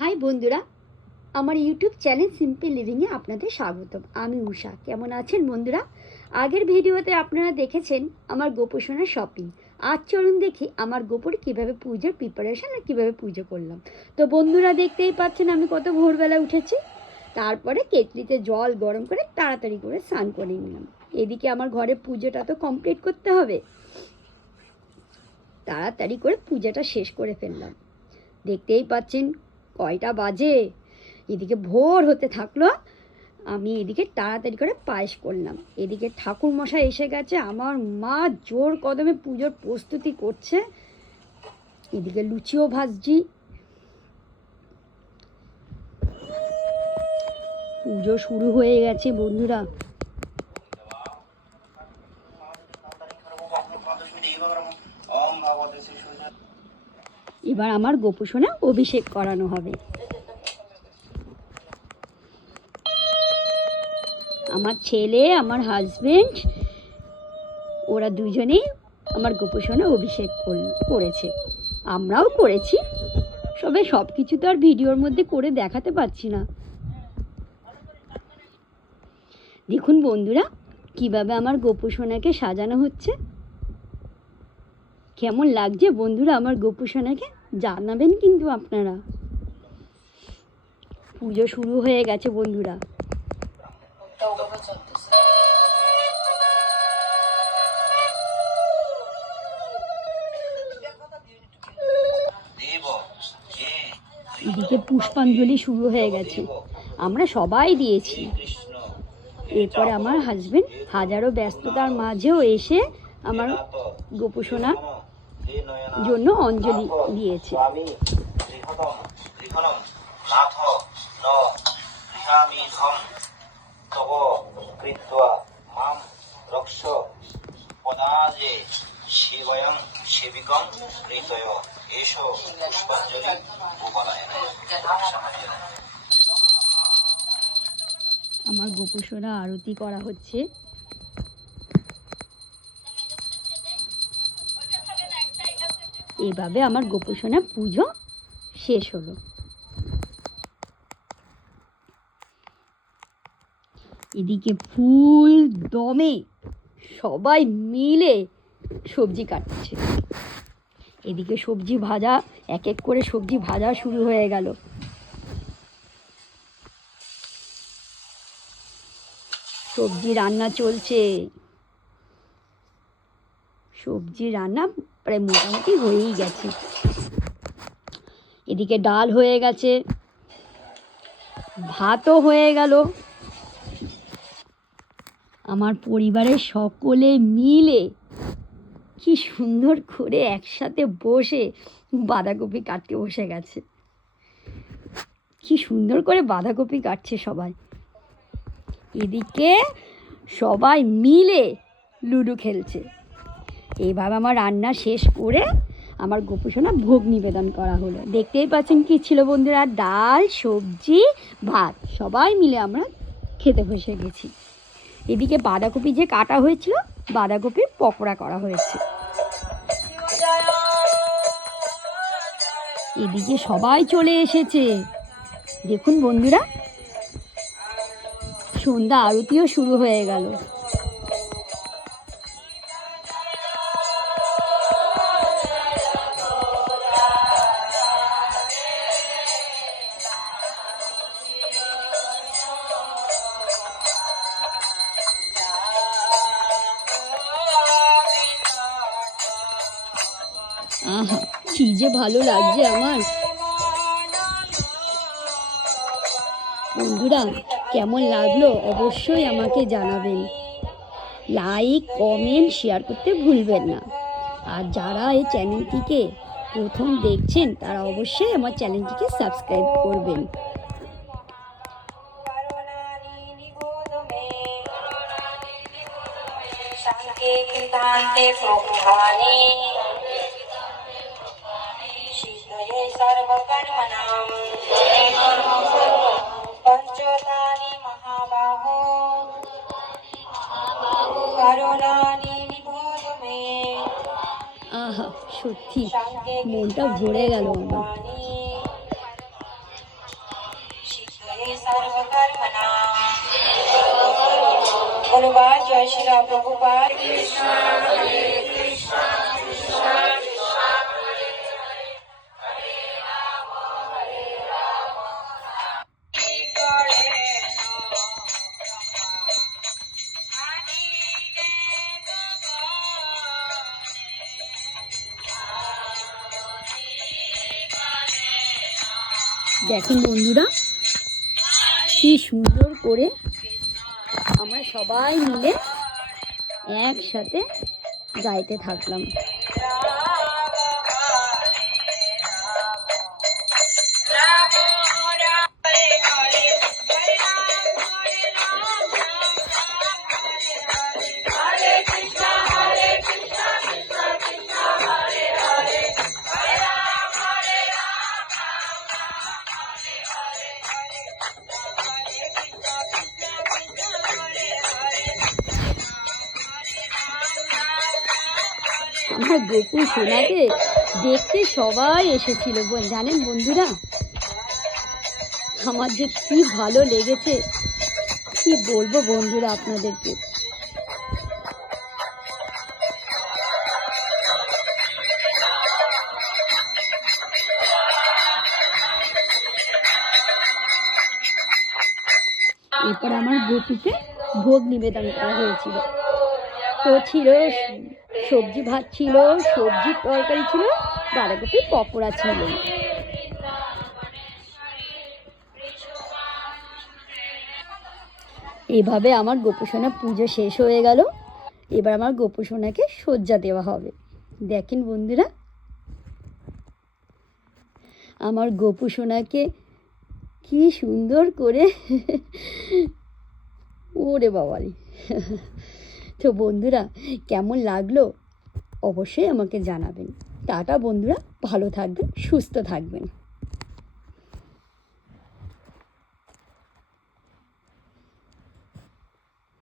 High বন্ধুরা, আমার YouTube channel simple লিভিংয়ে আপনাদের স্বাগতম। আমি উষা। কেমন আছেন বন্ধুরা? আগের ভিডিওতে আপনারা দেখেছেন আমার গোপোষণার শপিং। আজ চলুন দেখি আমার গোপুর কীভাবে পুজোর প্রিপারেশন আর কীভাবে পুজো করলাম। তো বন্ধুরা দেখতেই পাচ্ছেন আমি কত ভোরবেলা উঠেছি। তারপরে কেটলিতে জল গরম করে তাড়াতাড়ি করে স্নান করে নিলাম। এদিকে আমার ঘরে পুজোটা তো কমপ্লিট করতে হবে, তাড়াতাড়ি করে পুজোটা শেষ করে ফেললাম। দেখতেই পাচ্ছেন কয়টা বাজে, এদিকে ভোর হতে থাকলো। আমি এদিকে তাড়াতাড়ি করে পায়েস করলাম। এদিকে ঠাকুর মশাই এসে গেছে, আমার মা জোর কদমে পুজোর প্রস্তুতি করছে। এদিকে লুচিও ভাজছি। পুজো শুরু হয়ে গেছে বন্ধুরা। এবার আমার গোপুসোনা অভিষেক করানো হবে। আমার ছেলে, আমার হাজবেন্ড, ওরা দুজনেই আমার গোপুসোনা অভিষেক করেছে। আমরাও করেছি, সব কিছু তো আর ভিডিওর মধ্যে করে দেখাতে পারছি না। দেখুন বন্ধুরা কিভাবে আমার গোপুসোনাকে সাজানো হচ্ছে। কেমন লাগছে বন্ধুরা আমার গোপুসোনাকে জানাবেন কিন্তু আপনারা। পুজো শুরু হয়ে গেছে বন্ধুরা। এদিকে পুষ্পাঞ্জলি শুরু হয়ে গেছে, আমরা সবাই দিয়েছি। এরপরে আমার হাজবেন্ড হাজারো ব্যস্ততার মাঝেও এসে আমার গোপুসোনার জন্য অঞ্জলি দিয়েছে। আমার গোপুসোনা আরতি করা হচ্ছে। এভাবে আমার গোপুসোনা পুজো শেষ হলো। এদিকে ফুল দমে সবাই মিলে সবজি কাটছে। এদিকে সবজি ভাজা, এক এক করে সবজি ভাজা শুরু হয়ে গেল। সবজি রান্না চলছে। সবজি রান্না প্রায় মোটামুটি হয়েই গেছে। এদিকে ডাল হয়ে গেছে, ভাতও হয়ে গেল। আমার পরিবারের সকলে মিলে কি সুন্দর করে একসাথে বসে বাঁধাকপি কাটতে বসে গেছে। কি সুন্দর করে বাঁধাকপি কাটছে সবাই। এদিকে সবাই মিলে লুডো খেলছে। এইভাবে আমার রান্না শেষ করে আমার গোপুসোনা ভোগ নিবেদন করা হলো। দেখতেই পাচ্ছেন কি ছিল বন্ধুরা, ডাল, সবজি, ভাত, সবাই মিলে আমরা খেতে বসে গেছি। এদিকে বাঁধাকপি যে কাটা হয়েছিল, বাঁধাকপির পকোড়া করা হয়েছে। এদিকে সবাই চলে এসেছে। দেখুন বন্ধুরা, সন্ধ্যা আরতিও শুরু হয়ে গেল। আহা, কি যে ভালো লাগছে আমার। বন্ধুরা কেমন লাগলো অবশ্যই আমাকে জানাবেন। লাইক, কমেন্ট, শেয়ার করতে ভুলবেন না। আর যারা এই চ্যানেলটিকে প্রথম দেখছেন তারা অবশ্যই আমার চ্যানেলটিকে সাবস্ক্রাইব করবেন। আহা, সত্যি মনটা ভরে গেল আমার। অনুবাদ জয় শ্রীরাম প্রভুপাদ। দেখুন বন্ধুরা, কি সুন্দর করে আমরা সবাই মিলে একসাথে গাইতে থাকলাম। আমার গোপু সোনাকে দেখতে সবাই এসেছিল জানেন বন্ধুরা। আমার যে কি ভালো লেগেছে, কি বলবো বন্ধুরা আপনাদেরকে। এরপর আমার গোপুকে ভোগ নিবেদন করা হয়েছিল। তো ছিল সবজি ভাত, ছিল সবজির তরকারি, ছিল বাঁধাকপির পকোড়া ছিল। এভাবে আমার গোপুসোনা পুজো শেষ হয়ে গেল। এবার আমার গোপুসোনাকে সজ্জা দেওয়া হবে। দেখেন বন্ধুরা, আমার গোপুসোনাকে কি সুন্দর করে ওরে বাবারি। তো বন্ধুরা, কেমন লাগলো অবশ্যই আমাকে জানাবেন। টাটা বন্ধুরা, ভালো থাকবেন, সুস্থ থাকবেন।